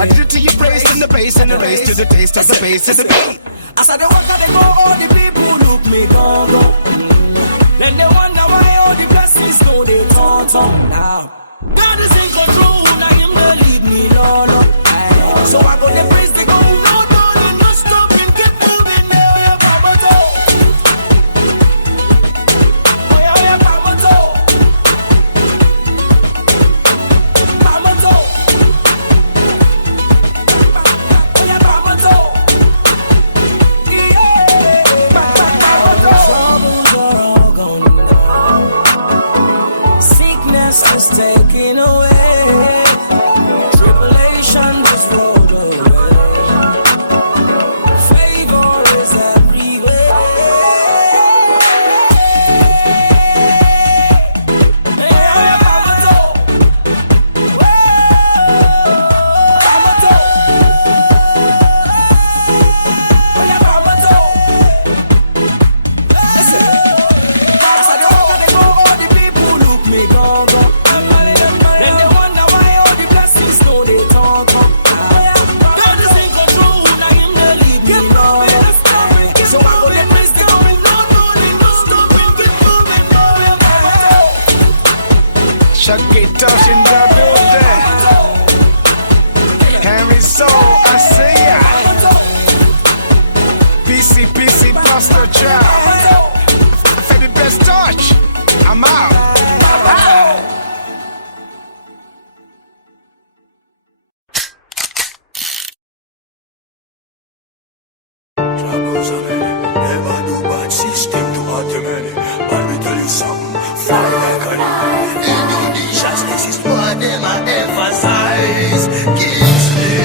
I did to your praise and the bass and the race to the taste of the bass and the beat. As I don't walk out, they go, all the people look me go. Then they wonder why all the blessings go, they talk now. God is in control, now him will lead me, Lord. So I go to praise the go, no darling, no stopping, keep moving there, oh yeah, Papa Toe. Oh yeah, Papa Toe. Papa Toe. Oh yeah, Papa Toe. Yeah, Papa Toe. Troubles are all gone now. Sickness is taken away. Tribulation is rolled away. Favor is everywhere. Hey, Papa Toe. Papa Toe. Oh yeah, Papa Toe. Listen. As I walk and they go, all the people look me go. Then they wonder why all the blessings know they talk. God is in control, now him they lead me, Lord. So I go to praise the God, no rolling, no stopping, keep moving, no. Shakitosh in the building. Henry Soul, I see ya. PC, Buster Child. For the best touch, I'm out. Troubles are many, never do bad system to hurt the many. But me tell you something, fly like an Indonesia's this is what them I emphasize. Kingsley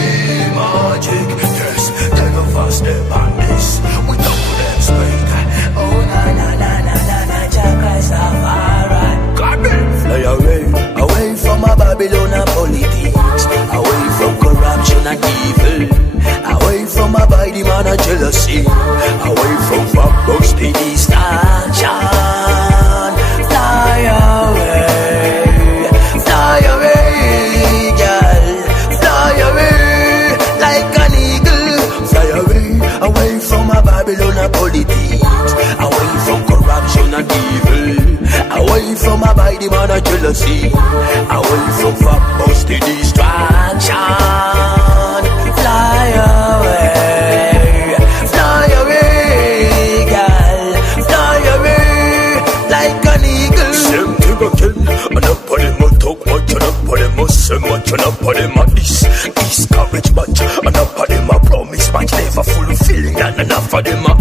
magic, yes, they go fast them on this. We don't put them speak. Oh na na na na na na, Christ alright. Fly away from a Babylonian politics, away from corruption and evil. Away from a body man and jealousy, away from fuckboys to distraction. Fly away, girl. Fly away like an eagle. Fly away from a Babylonian politics, away from corruption and evil. Away from a body man and jealousy, away from fuckboys to distraction. Fly away, girl. Fly away like an eagle. Same thing again. Enough of them a talk much, enough of them a say much, enough of them a discourage much, enough of them a promise much, never fulfill, and enough of them a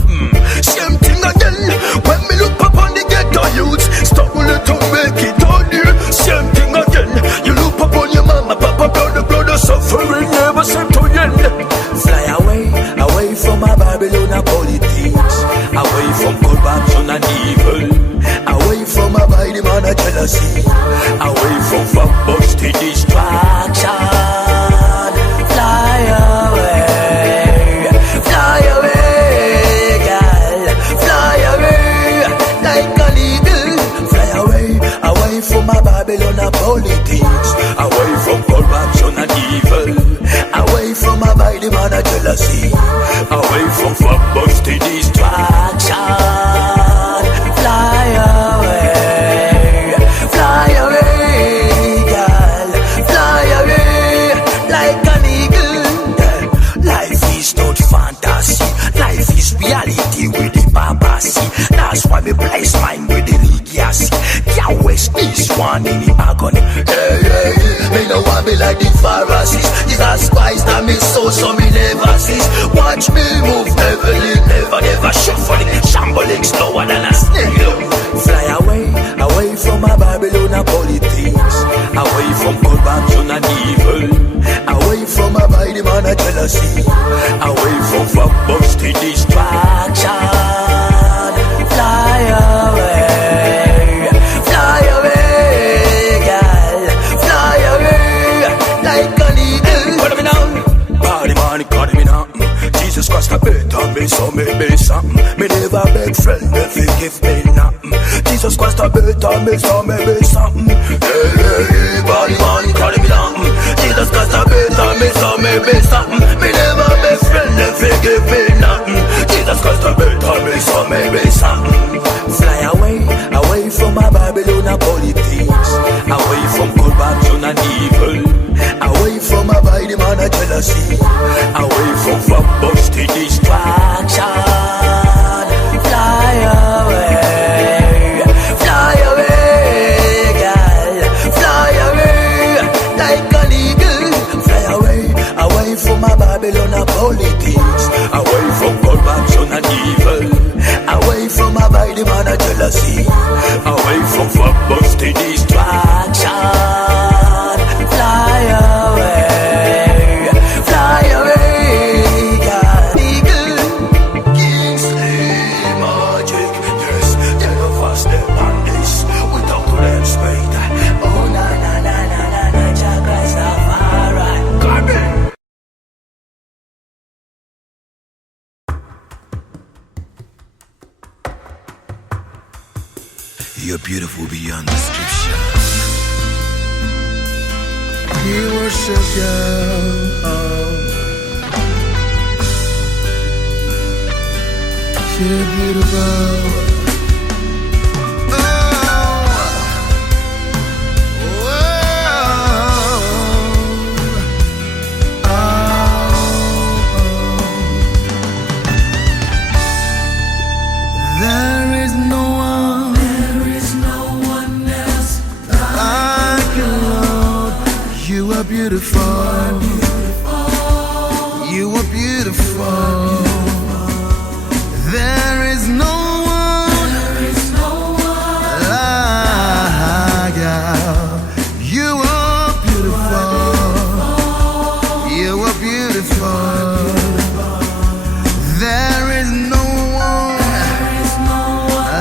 Same thing again. When me look up on the ghetto youths, stumble to make it on you. Same thing again. You look up on your mama, papa, brother, suffering never seem to end. Fly away from a Babylonian politics, away from corruption and evil, away from a body man and jealousy, away from fuckboys to distraction. Fly away, girl. Fly away like an eagle. Fly away from a Babylonian politics, away from corruption and evil, away from a body man and jealousy, away from fuckboys to distraction. Fly away, girl. Fly away like an eagle. Life is not fantasy, life is reality with the papacy. That's why we place mine with the legacy. Can't waste this one in the agony. Hey, me no want be like the Pharisees. Jesus Christ and me so me never cease. Watch me move, never leave, never shuffling, shambling slower than a snail. Fly away from a Babylonian politics, away from corruption and evil, away from a body man and jealousy, away from fuckboys to distraction. Fly away, girl. Fly away like an eagle. Put me down, body man, cut me down. Jesus Christ, I better me so me be something. Me never beg friend, never give me nothing. Jesus Christ, I better me so me be something. Hey, body man, cut me down. Jesus Christ, I better me so me make me something. Me never best friend if he give me nothing. Jesus Christ the better me so make me something. Fly away, away from my Babylon politics, away from corruption and evil, away from my body man of jealousy, away from busted distraction. Fly away, girl, fly away like an eagle. Fly away, away from my Babylon of politics, away from corruption and evil, away from my body man of jealousy, away from busted distraction. Fly away, God. Eagle, Kingsley, magic. Yes, they're the first step on this. We talk to them straight. Oh, na, Jack Rastafari. Come in. You're beautiful beyond description. We worship you. You're beautiful. Beautiful, you are beautiful. There is no one like you. You are beautiful, you are beautiful. There is no one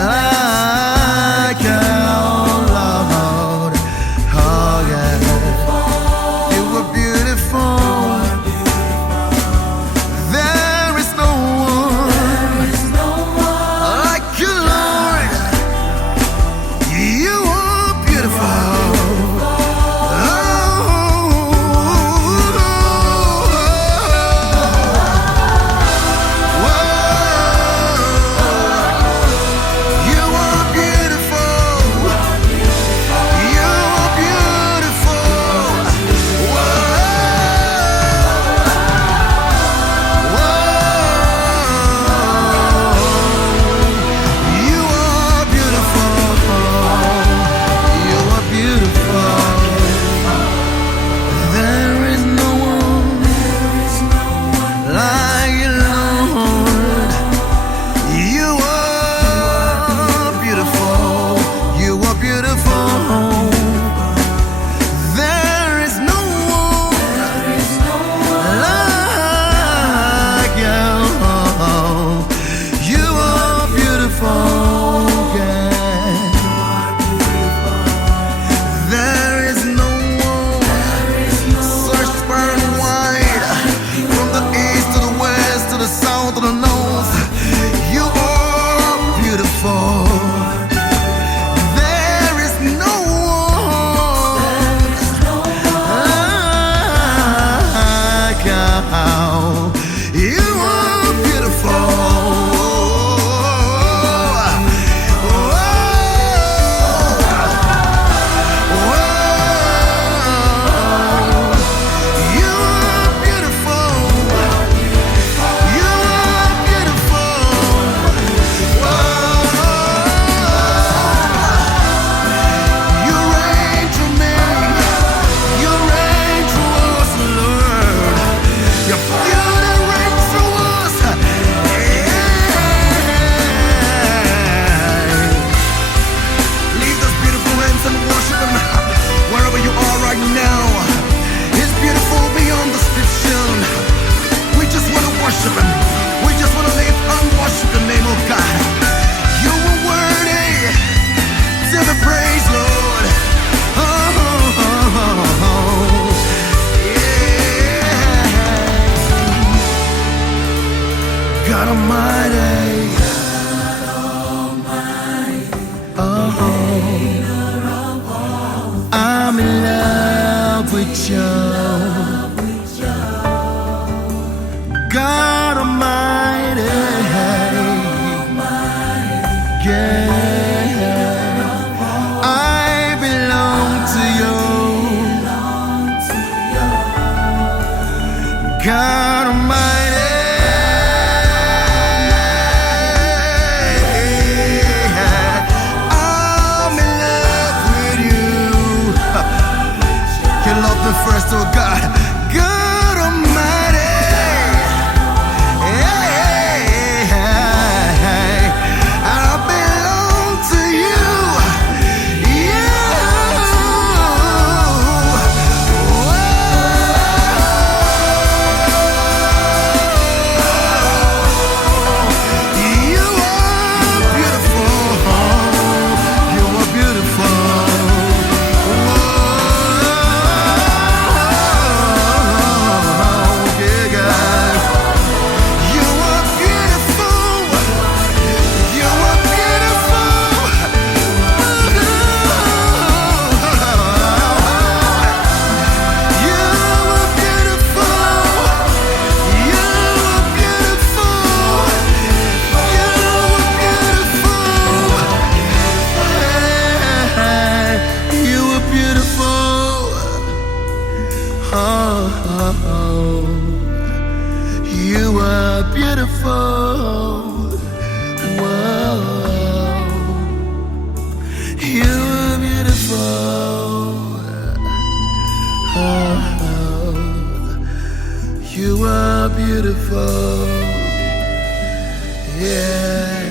like you, Lord. Oh yeah. I'm in love with you. God Almighty, yeah, I belong to you. God Almighty, I'm in love with you. You love me first, oh God. God Almighty, I belong to you. You are beautiful. You are beautiful. Yeah, God. You are beautiful. You are beautiful. You are beautiful. You are beautiful. You are beautiful. You are beautiful. Oh, you are beautiful. Whoa, you are beautiful. Oh, you are beautiful. Yeah.